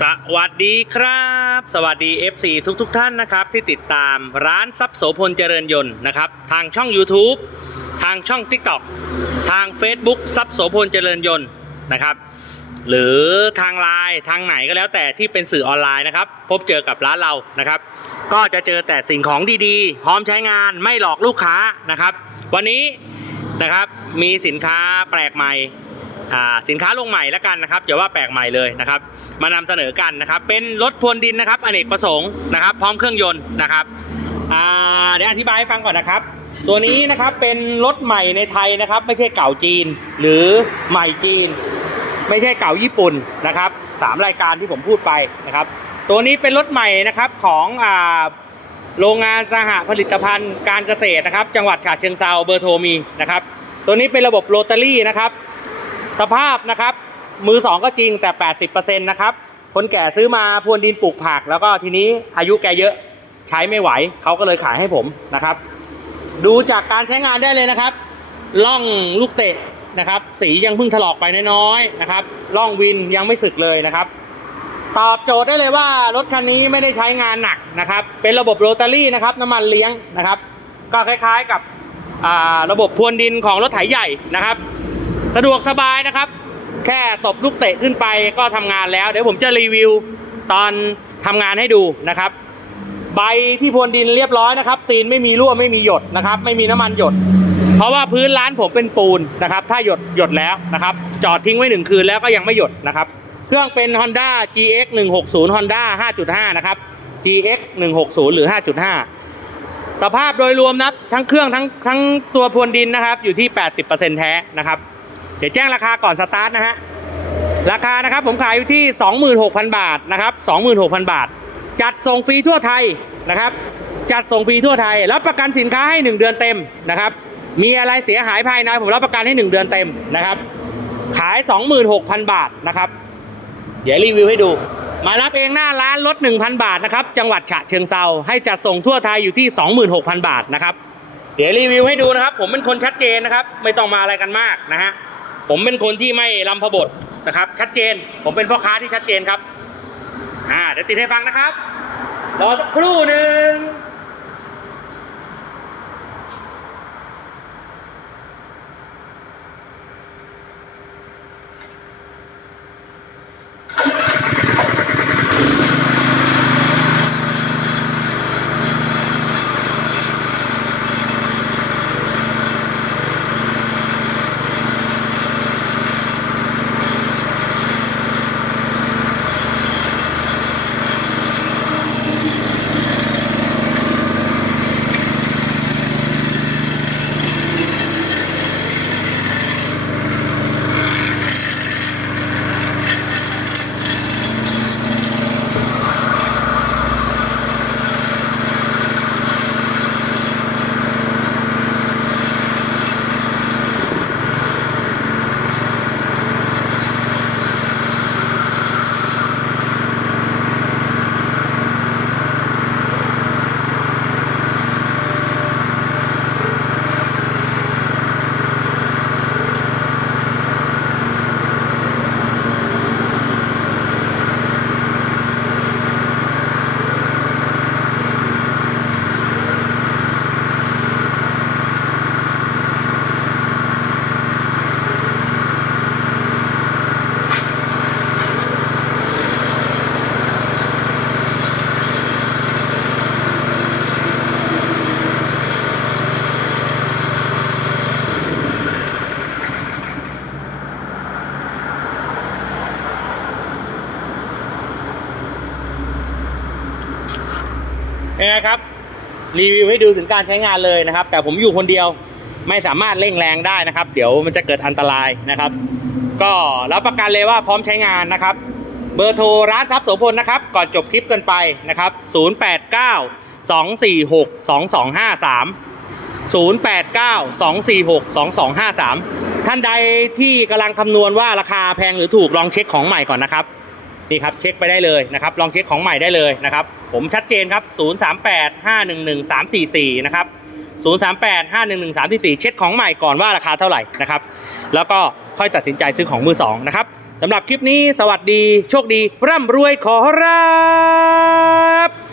สวัสดีครับ สวัสดี FC ทุกทท่านนะครับ ที่ติดตามร้านทรัพย์โสพลเจริญยนต์นะครับ ทางช่อง YouTube ทางช่อง TikTok ทาง Facebook ทรัพย์โสพลเจริญยนต์นะครับ หรือทางไลน์ทางไหนก็แล้วแต่ที่เป็นสื่อออนไลน์นะครับ พบเจอกับร้านเรานะครับ ก็จะเจอแต่สิ่งของดีๆ พร้อมใช้งานไม่หลอกลูกค้านะครับ วันนี้นะครับมีสินค้าแปลกใหม่ สินค้าลงใหม่แล้วกันนะครับอย่าว่าแปลกใหม่เลยนะครับ มานำเสนอกันนะครับ เป็นรถพรวนดินนะครับอเนกประสงค์นะครับ พร้อมเครื่องยนต์นะครับเดี๋ยวอธิบายให้ฟังก่อนนะครับ ตัวนี้นะครับเป็นรถใหม่ในไทยนะครับ ไม่ใช่เก่าจีน หรือใหม่จีน ไม่ใช่เก่าญี่ปุ่นนะครับสามรายการที่ผมพูดไปนะครับ ตัวนี้เป็นรถใหม่นะครับของอโรงงานสหผลิตภัณฑ์การเกษตรนะครับ จังหวัดฉะเชิงเซาเบอร์โทรมีนะครับ ตัวนี้เป็นระบบโรตารี่นะครับ สภาพนะครับ มือสองก็จริงแต่ 80%นะครับ คนแก่ซื้อมาพรวนดินปลูกผัก แล้วก็ทีนี้อายุแกเยอะใช้ไม่ไหว เขาก็เลยขายให้ผมนะครับ ดูจากการใช้งานได้เลยนะครับล่องลูกเตะนะครับ สียังเพิ่งถลอกไปน้อยๆนะครับล่องวินยังไม่สึกเลยนะครับ ตอบโจทย์ได้เลยว่ารถคันนี้ไม่ได้ใช้งานหนักนะครับ เป็นระบบโรตารี่นะครับน้ำมันเลี้ยงนะครับ ก็คล้ายๆกับระบบพรวนดินของรถไถใหญ่นะครับ สะดวกสบายนะครับ แค่ตบลูกเตะขึ้นไปก็ทำงานแล้ว เดี๋ยวผมจะรีวิวตอนทำงานให้ดูนะครับ ใบที่พรวนดินเรียบร้อยนะครับ ซีนไม่มีรั่วไม่มีหยดนะครับ ไม่มีน้ำมันหยด เพราะว่าพื้นร้านผมเป็นปูนนะครับ ถ้าหยดหยดแล้วนะครับ จอดทิ้งไว้หนึ่งคืนแล้วก็ยังไม่หยดนะครับ เครื่องเป็น Honda GX 160 Honda 5.5 นะครับ GX 160 หรือ 5.5 สภาพโดยรวมนะทั้งเครื่องทั้งทั้งตัวพรวนดินนะครับ อยู่ที่ 80%แท้นะครับ เดี๋ยวแจ้งราคาก่อนสตาร์ทนะฮะ ราคานะครับผมขายอยู่ที่ 26,000 บาทนะครับ 26,000 บาท จัดส่งฟรีทั่วไทยนะครับ จัดส่งฟรีทั่วไทย รับประกันสินค้าให้ 1 เดือนเต็มนะครับ มีอะไรเสียหายภายในผมรับประกันให้ 1 เดือนเต็มนะครับ ขาย 26,000 บาทนะครับ เดี๋ยวรีวิวให้ดู มารับเองหน้าร้านลด 1,000 บาทนะครับ จังหวัดฉะเชิงเซาให้จัดส่งทั่วไทยอยู่ที่ 26,000 บาทนะครับ เดี๋ยวรีวิวให้ดูนะครับ ผมเป็นคนชัดเจนนะครับ ไม่ต้องมาอะไรกันมากนะฮะ ผมเป็นคนที่ไม่ลำพบทนะครับ ชัดเจน ผมเป็นพ่อค้าที่ชัดเจนครับ อ่าเดี๋ยวติดให้ฟังนะครับ รอสักครู่หนึ่ง นี่นะครับ รีวิวให้ดูถึงการใช้งานเลยนะครับ แต่ผมอยู่คนเดียวไม่สามารถเร่งแรงได้นะครับ เดี๋ยวมันจะเกิดอันตรายนะครับ ก็รับประกันเลยว่าพร้อมใช้งานนะครับ เบอร์โทรร้านทรัพย์โสพลนะครับ ก่อนจบคลิปกันไปนะครับ 089 246 2253 089 246 2253 ท่านใดที่กำลังคำนวณว่าราคาแพงหรือถูกลองเช็คของใหม่ก่อนนะครับ นี่ครับเช็คไปได้เลยนะครับ ลองเช็คของใหม่ได้เลยนะครับ ผมชัดเจนครับ 038 511 344 นะครับ 038 511 344 เช็คของใหม่ก่อนว่าราคาเท่าไหร่นะครับ แล้วก็ค่อยตัดสินใจซื้อของมือสองนะครับสำหรับคลิปนี้สวัสดีโชคดีร่ำรวยขอรับ